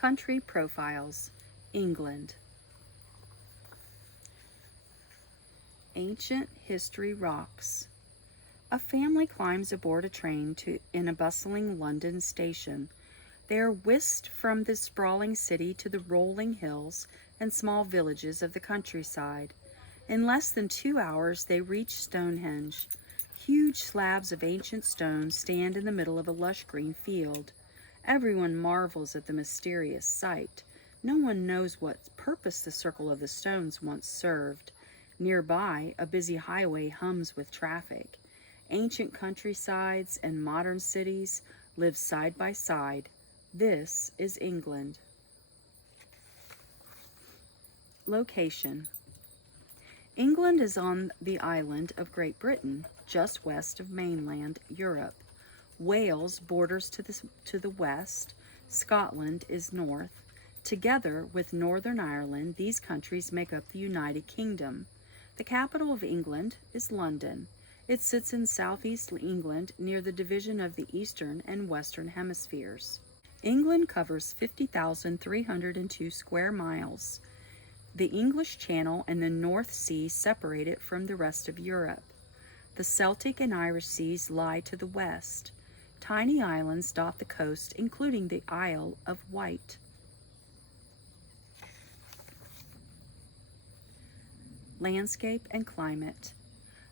Country profiles. England. Ancient history rocks. A family climbs aboard a train in a bustling London station. They are whisked from the sprawling city to the rolling hills and small villages of the countryside. In less than 2 hours they reach Stonehenge. Huge slabs of ancient stone stand in the middle of a lush green field. Everyone marvels at the mysterious sight. No one knows what purpose the circle of the stones once served. Nearby, a busy highway hums with traffic. Ancient countrysides and modern cities live side by side. This is England. Location. England is on the island of Great Britain, just west of mainland Europe. Wales borders to the west. Scotland is north. Together with Northern Ireland, these countries make up the United Kingdom. The capital of England is London. It sits in southeast England near the division of the eastern and western hemispheres. England covers 50,302 square miles. The English Channel and the North Sea separate it from the rest of Europe. The Celtic and Irish seas lie to the west. Tiny islands dot the coast, including the Isle of Wight. Landscape and climate.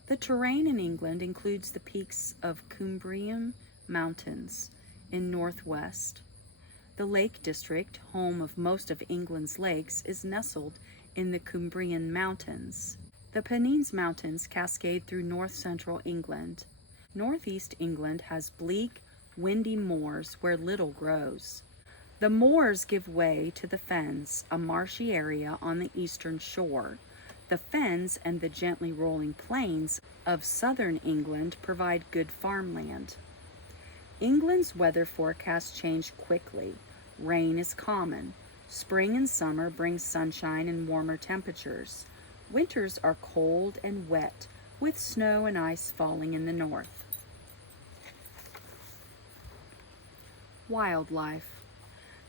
The terrain in England includes the peaks of Cumbrian Mountains in northwest. The Lake District, home of most of England's lakes, is nestled in the Cumbrian Mountains. The Pennines Mountains cascade through north-central England. Northeast England has bleak, windy moors where little grows. The moors give way to the fens, a marshy area on the eastern shore. The fens and the gently rolling plains of southern England provide good farmland. England's weather forecasts change quickly. Rain is common. Spring and summer bring sunshine and warmer temperatures. Winters are cold and wet, with snow and ice falling in the north. Wildlife.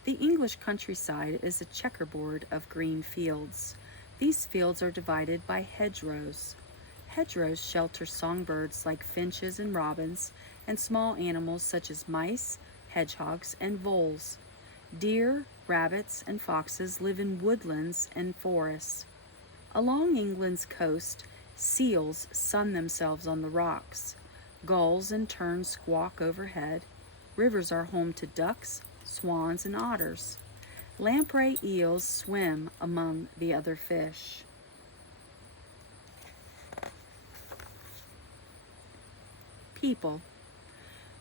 The English countryside is a checkerboard of green fields. These fields are divided by hedgerows. Hedgerows shelter songbirds like finches and robins, and small animals such as mice, hedgehogs, and voles. Deer, rabbits, and foxes live in woodlands and forests. Along England's coast, seals sun themselves on the rocks. Gulls and terns squawk overhead. Rivers are home to ducks, swans, and otters. Lamprey eels swim among the other fish. People.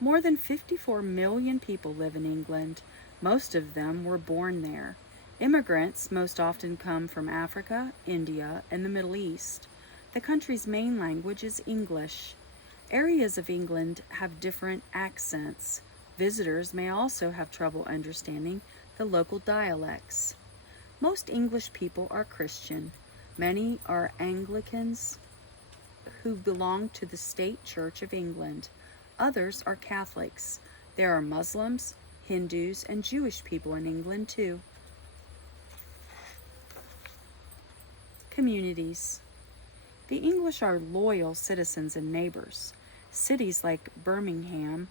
More than 54 million people live in England. Most of them were born there. Immigrants most often come from Africa, India, and the Middle East. The country's main language is English. Areas of England have different accents. Visitors may also have trouble understanding the local dialects. Most English people are Christian. Many are Anglicans who belong to the State Church of England. Others are Catholics. There are Muslims, Hindus, and Jewish people in England too. Communities. The English are loyal citizens and neighbors. Cities like Birmingham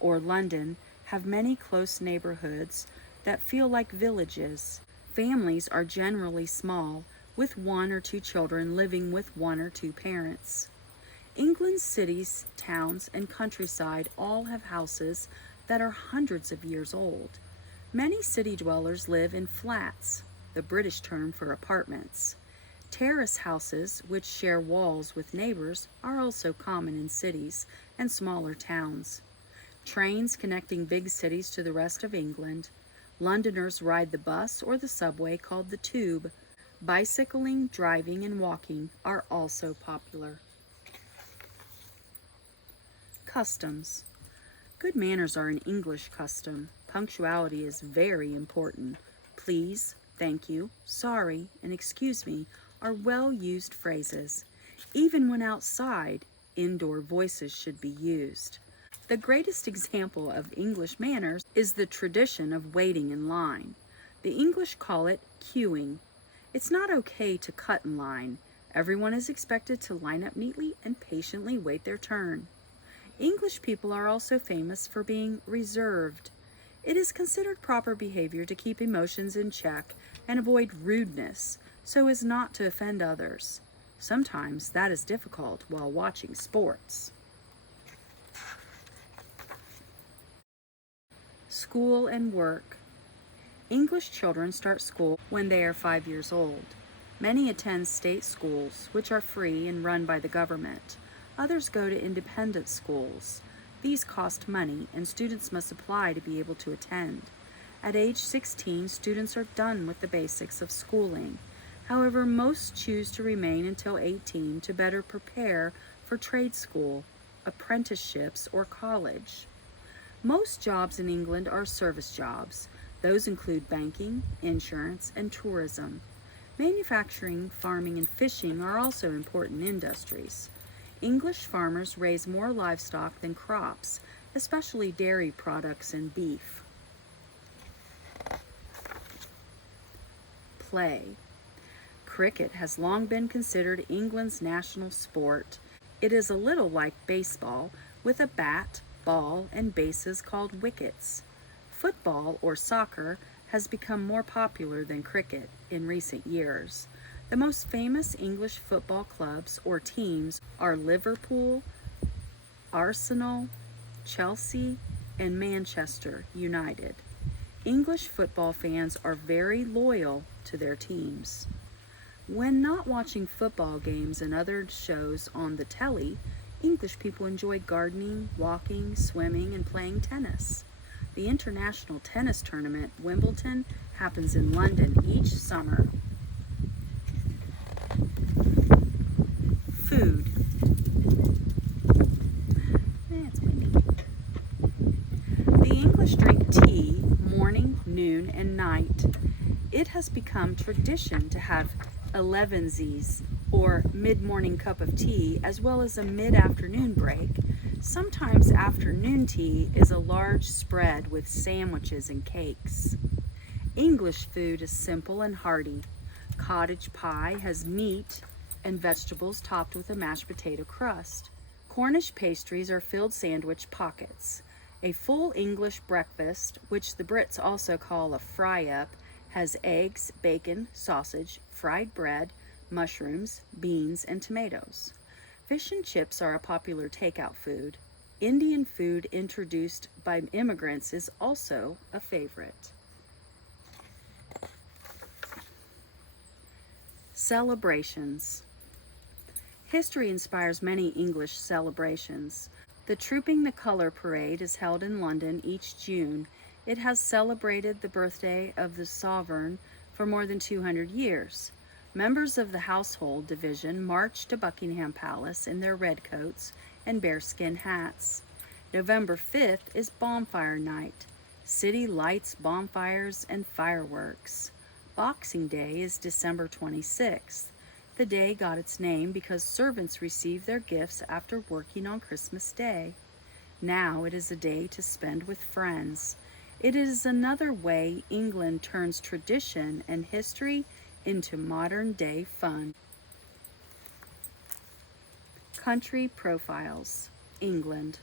or London have many close neighborhoods that feel like villages. Families are generally small, with 1 or 2 children living with 1 or 2 parents. England's cities, towns, and countryside all have houses that are hundreds of years old. Many city dwellers live in flats, the British term for apartments. Terrace houses, which share walls with neighbors, are also common in cities and smaller towns. Trains connecting big cities to the rest of England. Londoners ride the bus or the subway called the tube. Bicycling, driving, and walking are also popular. Customs. Good manners are an English custom. Punctuality is very important. Please, thank you, sorry, and excuse me are well-used phrases. Even when outside, indoor voices should be used. The greatest example of English manners is the tradition of waiting in line. The English call it queuing. It's not okay to cut in line. Everyone is expected to line up neatly and patiently wait their turn. English people are also famous for being reserved. It is considered proper behavior to keep emotions in check and avoid rudeness so as not to offend others. Sometimes that is difficult while watching sports. School and work. English children start school when they are 5 years old. Many attend state schools, which are free and run by the government. Others go to independent schools. These cost money, and students must apply to be able to attend. At age 16, students are done with the basics of schooling. However, most choose to remain until 18 to better prepare for trade school, apprenticeships, or college. Most jobs in England are service jobs. Those include banking, insurance, and tourism. Manufacturing, farming, and fishing are also important industries. English farmers raise more livestock than crops, especially dairy products and beef. Play. Cricket has long been considered England's national sport. It is a little like baseball, with a bat, ball, and bases called wickets. Football, or soccer, has become more popular than cricket in recent years. The most famous English football clubs or teams are Liverpool, Arsenal, Chelsea, and Manchester United. English football fans are very loyal to their teams. When not watching football games and other shows on the telly, English people enjoy gardening, walking, swimming, and playing tennis. The international tennis tournament, Wimbledon, happens in London each summer. Food. It's windy. The English drink tea morning, noon, and night. It has become tradition to have 11sies, or mid-morning cup of tea, as well as a mid-afternoon break. Sometimes afternoon tea is a large spread with sandwiches and cakes. English food is simple and hearty. Cottage pie has meat and vegetables topped with a mashed potato crust. Cornish pastries are filled sandwich pockets. A full English breakfast, which the Brits also call a fry-up, has eggs, bacon, sausage, fried bread, mushrooms, beans, and tomatoes. Fish and chips are a popular takeout food. Indian food introduced by immigrants is also a favorite. Celebrations. History inspires many English celebrations. The Trooping the Colour Parade is held in London each June. It has celebrated the birthday of the sovereign for more than 200 years. Members of the household division march to Buckingham Palace in their red coats and bearskin hats. November 5th is Bonfire Night. City lights, bonfires, and fireworks. Boxing Day is December 26th. The day got its name because servants received their gifts after working on Christmas Day. Now it is a day to spend with friends. It is another way England turns tradition and history into modern-day fun. Country profiles. England.